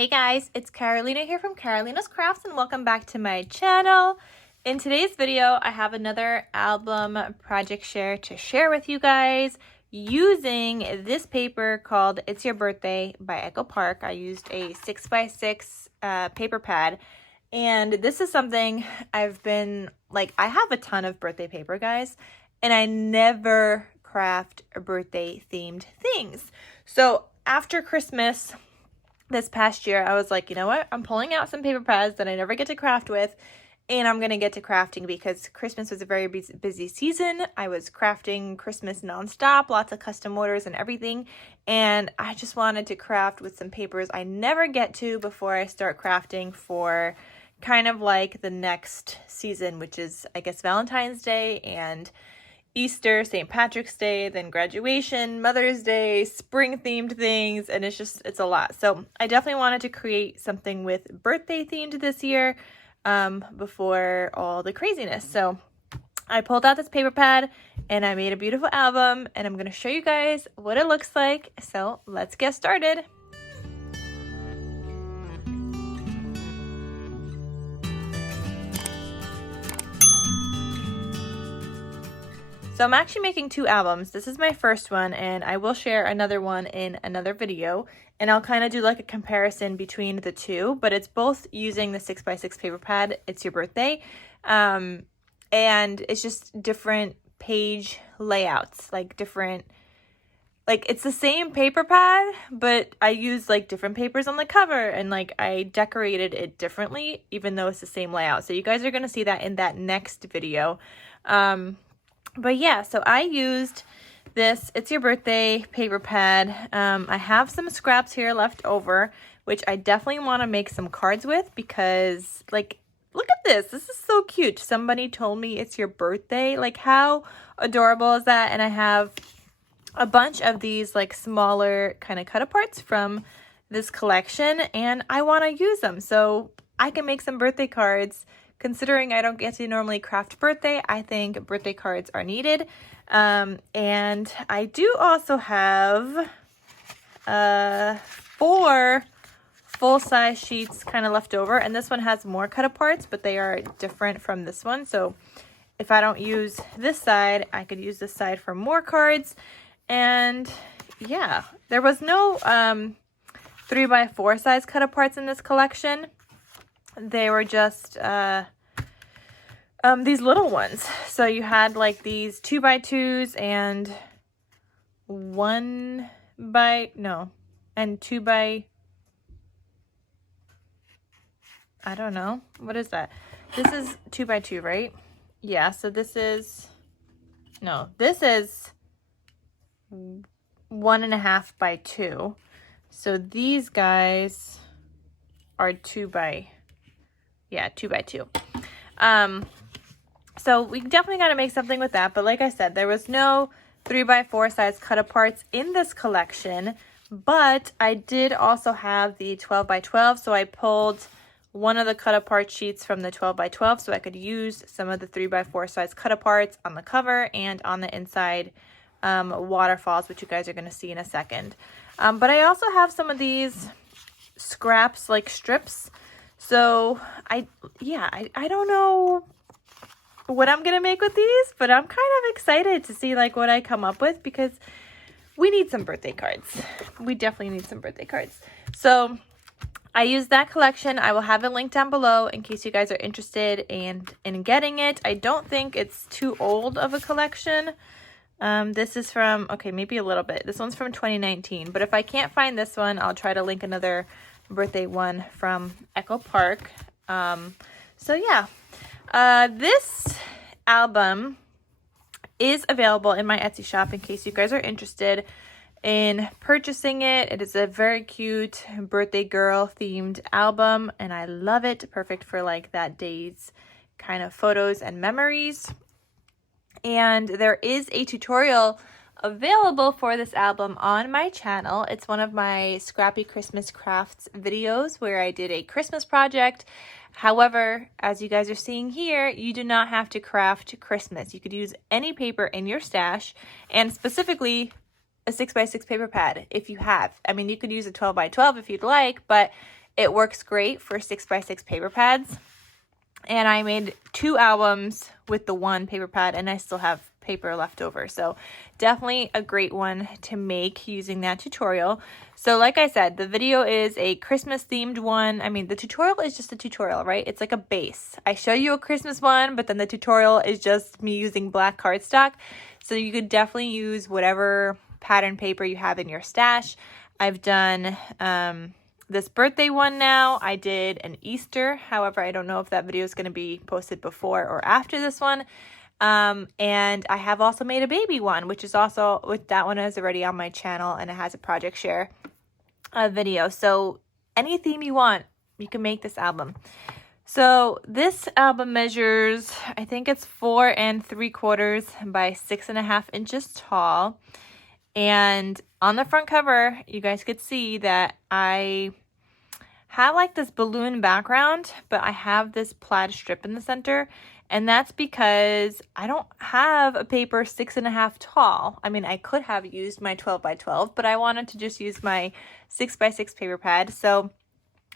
Hey guys, it's Carolina here from KarolinasKrafts and welcome back to my channel. In today's video, I have another album project share to share with you guys using this paper called It's Your Birthday by Echo Park. I used a 6x6 paper pad, and this is something I've been, I have a ton of birthday paper, guys, and I never craft birthday themed things. So after Christmas, this past year, I was like, you know what? I'm pulling out some paper pads that I never get to craft with, and I'm going to get to crafting because Christmas was a very busy season. I was crafting Christmas nonstop, lots of custom orders and everything, and I just wanted to craft with some papers I never get to before I start crafting for kind of like the next season, which is, I guess, Valentine's Day and Easter, St. Patrick's Day, then graduation, Mother's Day, spring themed things, and it's a lot. So I definitely wanted to create something with birthday themed this year before all the craziness. So I pulled out this paper pad and I made a beautiful album, and I'm going to show you guys what it looks like. So let's get started. So I'm actually making two albums. This is my first one, and I will share another one in another video, and I'll kind of do like a comparison between the two, but it's both using the 6x6 paper pad, It's Your Birthday, and it's just different page layouts, it's the same paper pad, but I used like different papers on the cover, and I decorated it differently, even though it's the same layout. So you guys are going to see that in that next video. But yeah, so I used this It's Your Birthday paper pad. I have some scraps here left over, which I definitely want to make some cards with because, look at this. This is so cute. Somebody told me it's your birthday. How adorable is that? And I have a bunch of these, smaller kind of cut-aparts from this collection, and I want to use them so I can make some birthday cards. Considering I don't get to normally craft birthday, I think birthday cards are needed. And I do also have 4 full-size sheets kind of left over. And this one has more cut-aparts, but they are different from this one. So if I don't use this side, I could use this side for more cards. And yeah, there was no 3x4 size cut-aparts in this collection. They were just these little ones. So you had these 2x2s and 2 by, I don't know, what is that? This is 2x2, right? Yeah, so this is 1.5 by 2. So these guys are 2 by 2. So we definitely got to make something with that. But like I said, there was no 3x4 size cut-aparts in this collection. But I did also have the 12x12. So I pulled one of the cut-apart sheets from the 12x12 so I could use some of the 3x4 size cut-aparts on the cover and on the inside waterfalls, which you guys are going to see in a second. But I also have some of these scraps, strips. So I don't know what I'm going to make with these, but I'm kind of excited to see what I come up with because we need some birthday cards. We definitely need some birthday cards. So I used that collection. I will have it linked down below in case you guys are interested in getting it. I don't think it's too old of a collection. This is from, okay, maybe a little bit. This one's from 2019, but if I can't find this one, I'll try to link another birthday one from Echo Park. So yeah, this album is available in my Etsy shop in case you guys are interested in purchasing it. It is a very cute birthday girl themed album, and I love it. Perfect for that day's kind of photos and memories. And there is a tutorial available for this album on my channel. It's one of my Scrappy Christmas Crafts videos where I did a Christmas project. However, as you guys are seeing here, you do not have to craft Christmas. You could use any paper in your stash, and specifically a 6x6 paper pad if you have. I mean, you could use a 12x12 if you'd like, but It works great for 6x6 paper pads. And I made 2 albums with the 1 paper pad, and I still have paper left over. So definitely a great one to make using that tutorial. So like I said, the video is a Christmas themed one. I mean, the tutorial is just a tutorial, right? It's like a base. I show you a Christmas one, but then the tutorial is just me using black cardstock. So you could definitely use whatever pattern paper you have in your stash. I've done this birthday one now. I did an Easter. However, I don't know if that video is going to be posted before or after this one. And I have also made a baby one, which is also, with that one is already on my channel, and it has a project share video. So any theme you want, you can make this album. So this album measures, I think it's 4 3/4 by 6.5 inches tall. And on the front cover, you guys could see that I have like this balloon background, but I have this plaid strip in the center. And that's because I don't have a paper 6.5 tall. I mean, I could have used my 12 by 12, but I wanted to just use my 6x6 paper pad. So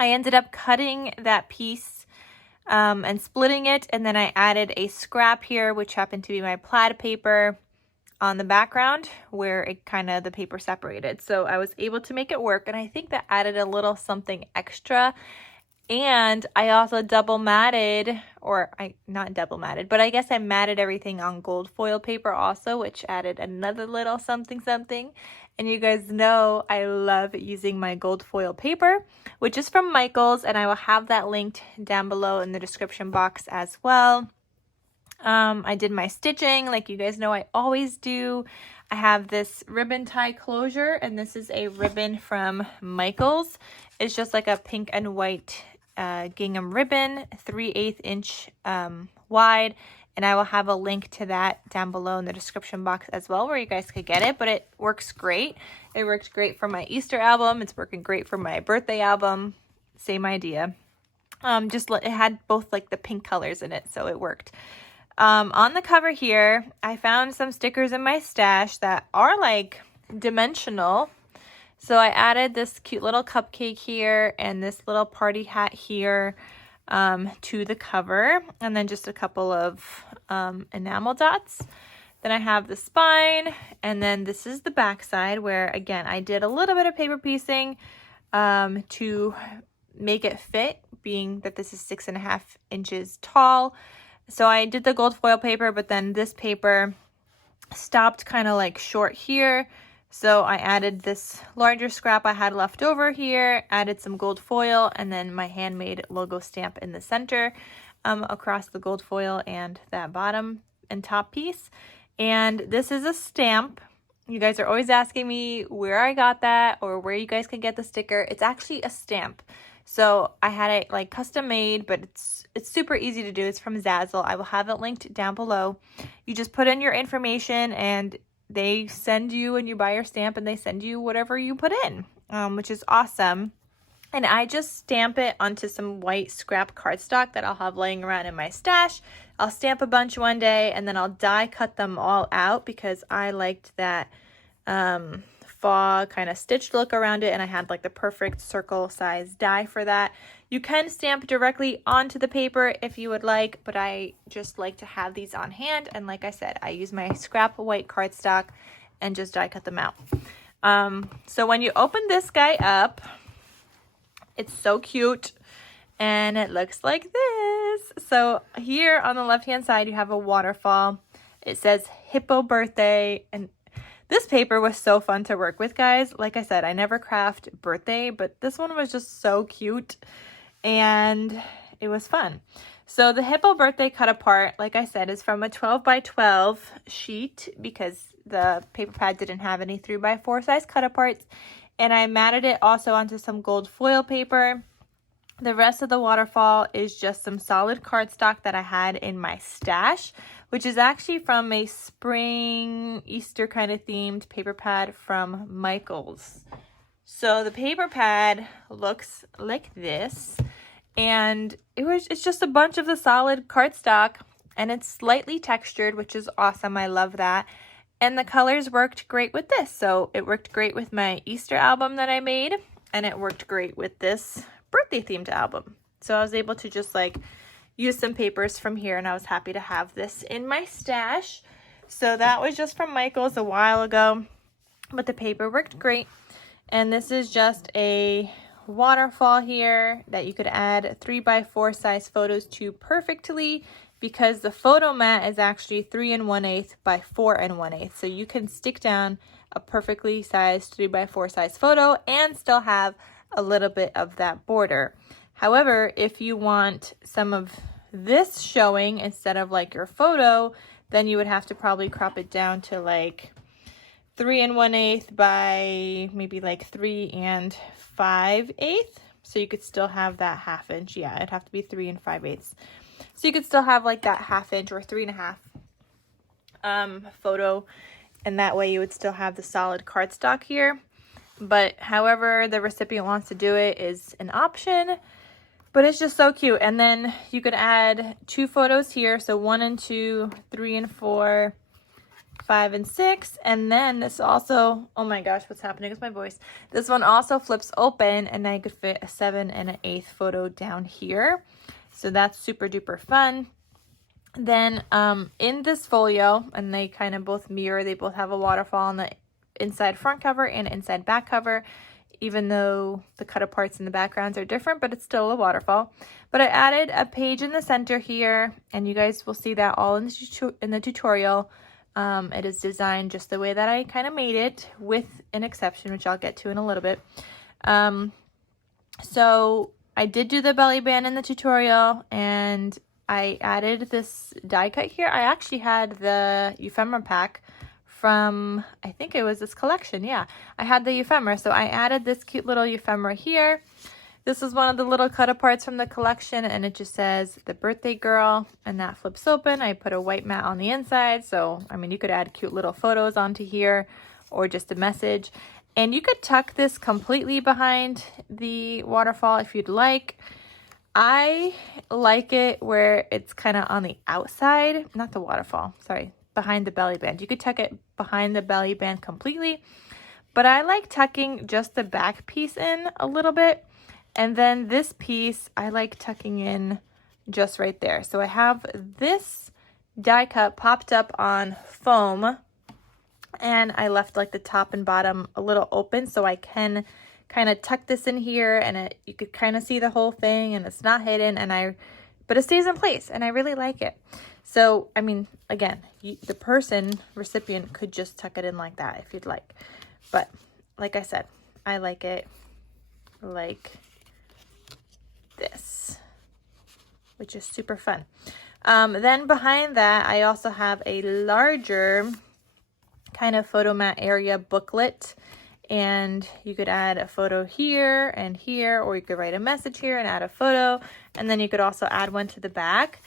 I ended up cutting that piece and splitting it. And then I added a scrap here, which happened to be my plaid paper on the background where it kind of the paper separated. So I was able to make it work. And I think that added a little something extra. And I also double matted, or not double matted, but I guess I matted everything on gold foil paper also, which added another little something something. And you guys know I love using my gold foil paper, which is from Michaels, and I will have that linked down below in the description box as well. I did my stitching like you guys know I always do. I have this ribbon tie closure, and this is a ribbon from Michaels. It's just like a pink and white gingham ribbon, 3/8 inch wide, and I will have a link to that down below in the description box as well, where you guys could get it. But it works great. It works great for my Easter album. It's working great for my birthday album. Same idea. It had both like the pink colors in it, so it worked. On the cover here, I found some stickers in my stash that are like dimensional. So I added this cute little cupcake here and this little party hat here to the cover, and then just a couple of enamel dots. Then I have the spine, and then this is the back side where, again, I did a little bit of paper piecing to make it fit, being that this is 6.5 inches tall. So I did the gold foil paper, but then this paper stopped kind of like short here. So I added this larger scrap I had left over here, added some gold foil, and then my handmade logo stamp in the center across the gold foil and that bottom and top piece. And this is a stamp. You guys are always asking me where I got that or where you guys can get the sticker. It's actually a stamp. So I had it like custom made, but it's super easy to do. It's from Zazzle. I will have it linked down below. You just put in your information and they send you, and you buy your stamp and they send you whatever you put in, which is awesome. And I just stamp it onto some white scrap cardstock that I'll have laying around in my stash. I'll stamp a bunch one day and then I'll die cut them all out because I liked that fall kind of stitched look around it, and I had like the perfect circle size die for that. You can stamp directly onto the paper if you would like, but I just like to have these on hand, and like I said, I use my scrap white cardstock and just die cut them out. So when you open this guy up, it's so cute, and it looks like this. So here on the left hand side you have a waterfall. It says Hippo Birthday, and this paper was so fun to work with, guys. Like I said, I never craft birthday, but this one was just so cute and it was fun. So the Hippo Birthday cut apart, like I said, is from a 12 by 12 sheet because the paper pad didn't have any 3 by 4 size cut aparts. And I matted it also onto some gold foil paper. The rest of the waterfall is just some solid cardstock that I had in my stash, which is actually from a spring Easter kind of themed paper pad from Michaels. So the paper pad looks like this, and it's just a bunch of the solid cardstock, and it's slightly textured, which is awesome. I love that. And the colors worked great with this. So it worked great with my Easter album that I made, and it worked great with this birthday themed album. So I was able to just like use some papers from here, and I was happy to have this in my stash. So that was just from Michael's a while ago, but the paper worked great. And this is just a waterfall here that you could add 3x4 size photos to perfectly, because the photo mat is actually 3 1/8 by 4 1/8. So you can stick down a perfectly sized 3x4 size photo and still have a little bit of that border. However, if you want some of this showing instead of like your photo, then you would have to probably crop it down to like 3 1/8 by maybe like 3 5/8. So you could still have that 1/2 inch. Yeah, it'd have to be 3 5/8. So you could still have like that 1/2 inch or 3 1/2 photo, and that way you would still have the solid cardstock here. But however the recipient wants to do it is an option, but it's just so cute. And then you could add 2 photos here, so 1 and 2, 3 and 4, 5 and 6, and then this also, oh my gosh, what's happening with my voice? This one also flips open, and I could fit a 7 1/8 photo down here. So that's super duper fun. Then in this folio, and they kind of both mirror, they both have a waterfall on the inside front cover and inside back cover, even though the cut aparts in the backgrounds are different, but it's still a waterfall. But I added a page in the center here, and you guys will see that all in the tutorial. It is designed just the way that I kind of made it, with an exception, which I'll get to in a little bit. So I did do the belly band in the tutorial, and I added this die cut here. I actually had the ephemera pack from, I think it was this collection. Yeah, I had the ephemera, so I added this cute little ephemera here. This is one of the little cut aparts from the collection, and it just says the birthday girl, and that flips open. I put a white mat on the inside, so I mean you could add cute little photos onto here or just a message. And you could tuck this completely behind the waterfall if you'd like. I like it where it's kind of on the outside, not the waterfall, sorry, behind the belly band. You could tuck it behind the belly band completely, but I like tucking just the back piece in a little bit. And then this piece, I like tucking in just right there. So I have this die cut popped up on foam, and I left like the top and bottom a little open so I can kind of tuck this in here, and you could kind of see the whole thing, and it's not hidden, but it stays in place, and I really like it. So, I mean, again, the recipient could just tuck it in like that if you'd like. But like I said, I like it like this, which is super fun. Then behind that, I also have a larger kind of photo mat area booklet, and you could add a photo here and here, or you could write a message here and add a photo, and then you could also add one to the back.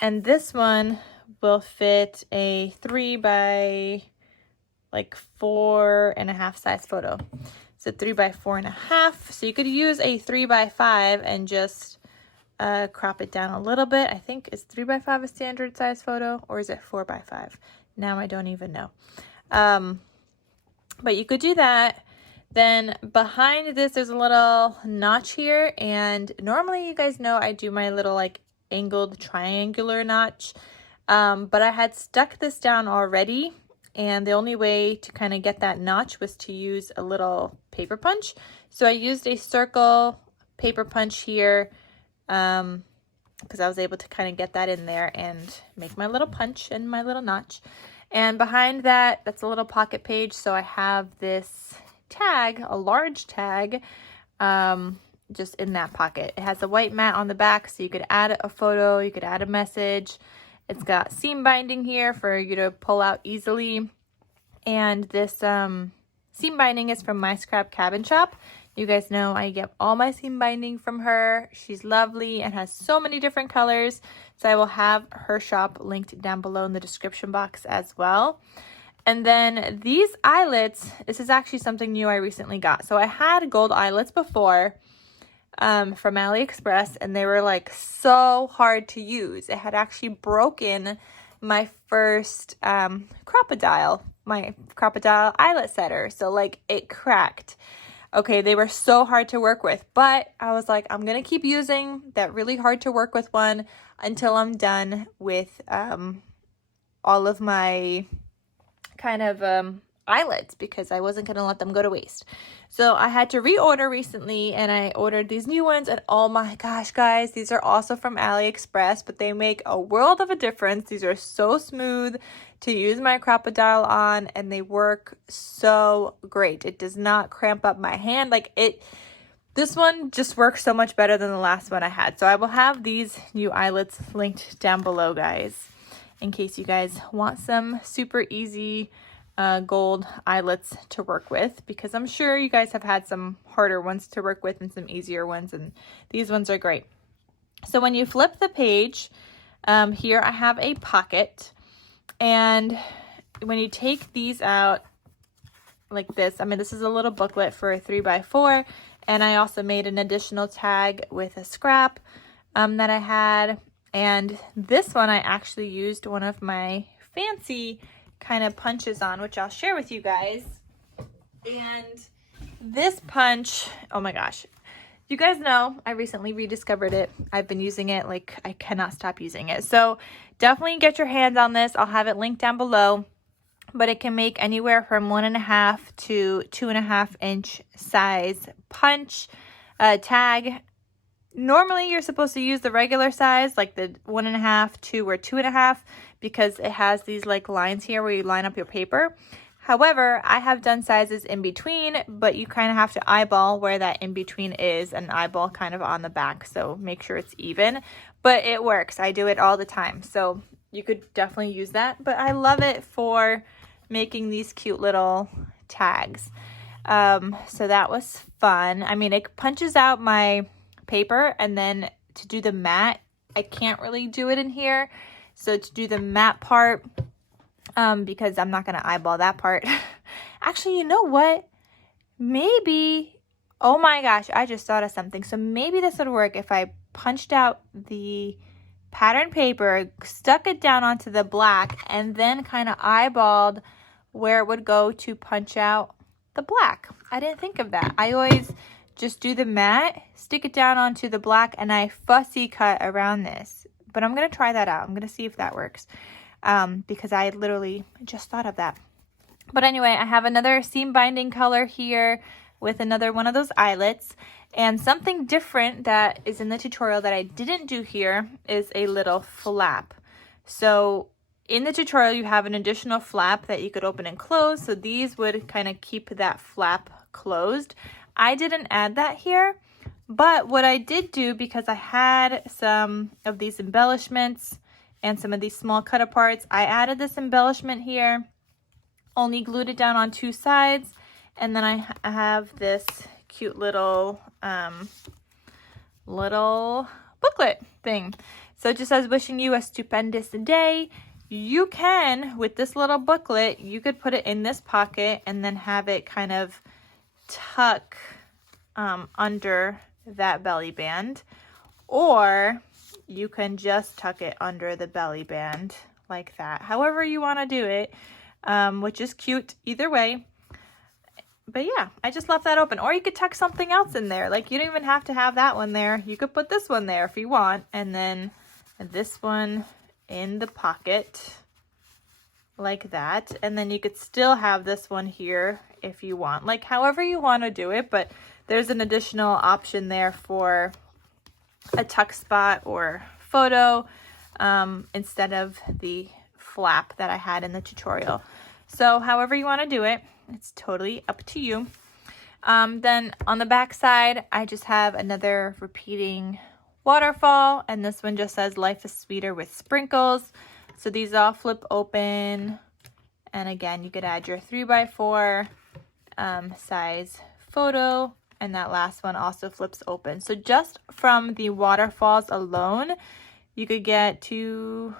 And this one will fit a 3 by like 4 1/2 size photo. So 3 by 4 1/2. So you could use a 3 by 5 and just crop it down a little bit. I think is 3 by 5 a standard size photo, or is it 4 by 5? Now I don't even know. But you could do that. Then behind this, there's a little notch here, and normally you guys know I do my little like angled triangular notch, but I had stuck this down already, and the only way to kind of get that notch was to use a little paper punch. So I used a circle paper punch here, because I was able to kind of get that in there and make my little punch and my little notch. And behind that, that's a little pocket page. So I have this tag, a large tag, just in that pocket. It has a white mat on the back, so you could add a photo, you could add a message. It's got seam binding here for you to pull out easily. And this seam binding is from My Scrap Cabin Shop. You guys know I get all my seam binding from her. She's lovely and has so many different colors. So I will have her shop linked down below in the description box as well. And then these eyelets, this is actually something new I recently got. So I had gold eyelets before from AliExpress, and they were like so hard to use. It had actually broken my first my crocodile eyelet setter. So like it cracked. Okay, they were so hard to work with, but I was like, I'm gonna keep using that really hard to work with one until I'm done with all of my kind of eyelets, because I wasn't gonna let them go to waste. So I had to reorder recently, and I ordered these new ones, and oh my gosh, guys, these are also from AliExpress, but they make a world of a difference. These are so smooth to use my crocodile on, and they work so great. It does not cramp up my hand. This one just works so much better than the last one I had. So I will have these new eyelets linked down below, guys, in case you guys want some super easy gold eyelets to work with, because I'm sure you guys have had some harder ones to work with and some easier ones, and these ones are great. So when you flip the page, here I have a pocket, and when you take these out like this, I mean, this is a little booklet for a 3x4, and I also made an additional tag with a scrap that I had, and this one I actually used one of my fancy kind of punches on, which I'll share with you guys. And this punch, oh my gosh, you guys know I recently rediscovered it. I've been using it like I cannot stop using it. So definitely get your hands on this. I'll have it linked down below, but it can make anywhere from 1.5 to 2.5 inch size punch tag. Normally you're supposed to use the regular size, like the 1.5, 2, or 2.5, because it has these like lines here where you line up your paper. However, I have done sizes in between, but you kind of have to eyeball where that in between is, and eyeball kind of on the back, so make sure it's even. But it works. I do it all the time, so you could definitely use that. But I love it for making these cute little tags. So that was fun. I mean, it punches out my paper, and then to do the matte, I can't really do it in here. So to do the matte part, because I'm not going to eyeball that part. Actually, you know what? Maybe, oh my gosh, I just thought of something. So maybe this would work if I punched out the pattern paper, stuck it down onto the black, and then kind of eyeballed where it would go to punch out the black. I didn't think of that. I always just do the matte, stick it down onto the black, and I fussy cut around this. But I'm going to try that out. I'm going to see if that works, because I literally just thought of that. But anyway, I have another seam binding color here with another one of those eyelets. And something different that is in the tutorial that I didn't do here is a little flap. So in the tutorial, you have an additional flap that you could open and close. So these would kind of keep that flap closed. I didn't add that here. But what I did do, because I had some of these embellishments and some of these small cut aparts, I added this embellishment here, only glued it down on 2 sides, and then I have this cute little booklet thing. So it just says, wishing you a stupendous day. You can, with this little booklet, you could put it in this pocket and then have it kind of tuck under that belly band, or you can just tuck it under the belly band like that, however you want to do it, which is cute either way. But yeah, I just left that open. Or you could tuck something else in there, like you don't even have to have that one there. You could put this one there if you want, and then this one in the pocket like that, and then you could still have this one here if you want, like however you want to do it. But there's an additional option there for a tuck spot or photo, instead of the flap that I had in the tutorial. So however you want to do it, it's totally up to you. Then on the back side, I just have another repeating waterfall, and this one just says life is sweeter with sprinkles. So these all flip open, and again, you could add your 3x4 size photo, and that last one also flips open. So just from the waterfalls alone, you could get 2,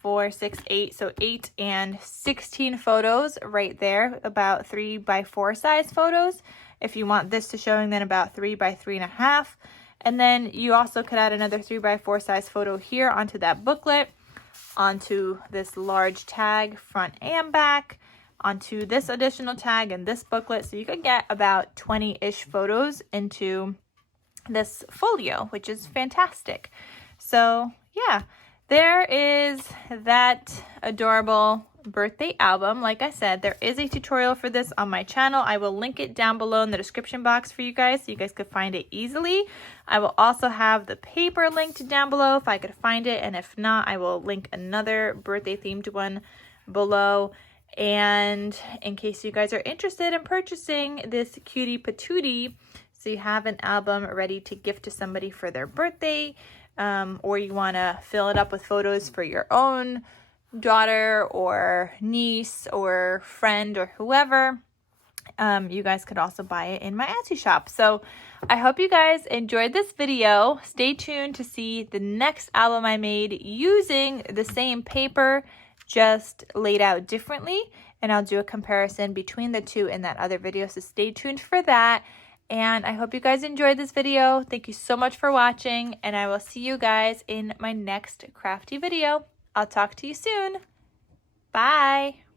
4, 6, 8. So 8 and 16 photos right there, about 3x4 size photos. If you want this to showing, then about 3x3.5. And then you also could add another 3x4 size photo here onto that booklet, onto this large tag front and back. onto this additional tag and this booklet. So you could get about 20-ish photos into this folio, which is fantastic. So yeah, there is that adorable birthday album. Like I said, there is a tutorial for this on my channel. I will link it down below in the description box for you guys so you guys could find it easily. I will also have the paper linked down below if I could find it, and if not, I will link another birthday themed one below. And in case you guys are interested in purchasing this cutie patootie, so you have an album ready to gift to somebody for their birthday, or you want to fill it up with photos for your own daughter or niece or friend or whoever, you guys could also buy it in my Etsy shop. So I hope you guys enjoyed this video. Stay tuned to see the next album I made using the same paper, just laid out differently, and I'll do a comparison between the two in that other video, so stay tuned for that. And I hope you guys enjoyed this video. Thank you so much for watching, and I will see you guys in my next crafty video. I'll talk to you soon. Bye.